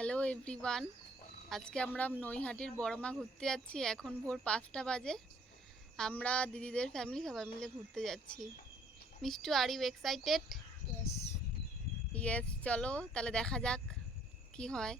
Hello everyone আজকে আমরা নৈহাটির বড়মা ঘুরতে যাচ্ছি। এখন ভোর পাঁচটা বাজে। আমরা দিদিদের ফ্যামিলি সবাই মিলে ঘুরতে যাচ্ছি। Mishtu are you excited. Yes চলো তাহলে দেখা যাক কি হয়।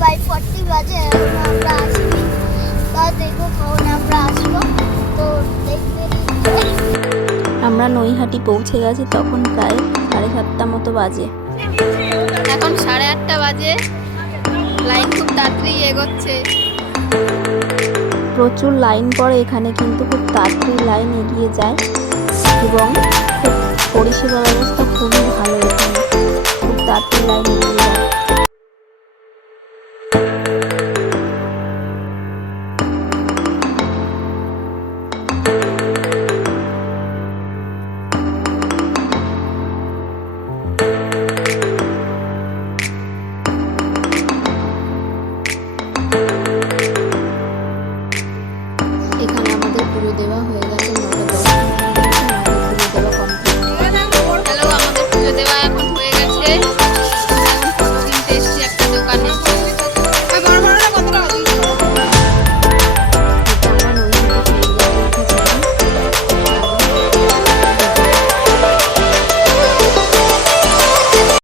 ফাইভ ফর্টি বাজে এখন আমরা আসিনি তা দেখো কখন আমরা আসব। তো আমরা নৈহাটি পৌঁছে গেছি তখন প্রায় সাড়ে সাতটা মতো বাজে। এখন সাড়ে আটটা বাজে। লাইন খুব তাড়াতাড়ি এগোচ্ছে। প্রচুর লাইন পড়ে এখানে কিন্তু খুব তাড়াতাড়ি লাইন এগিয়ে যায়। এবং পরিষেবা ব্যবস্থা খুবই ভালো এখানে। খুব তাড়াতাড়ি লাইন এগিয়ে যায়। 你们回来正好都高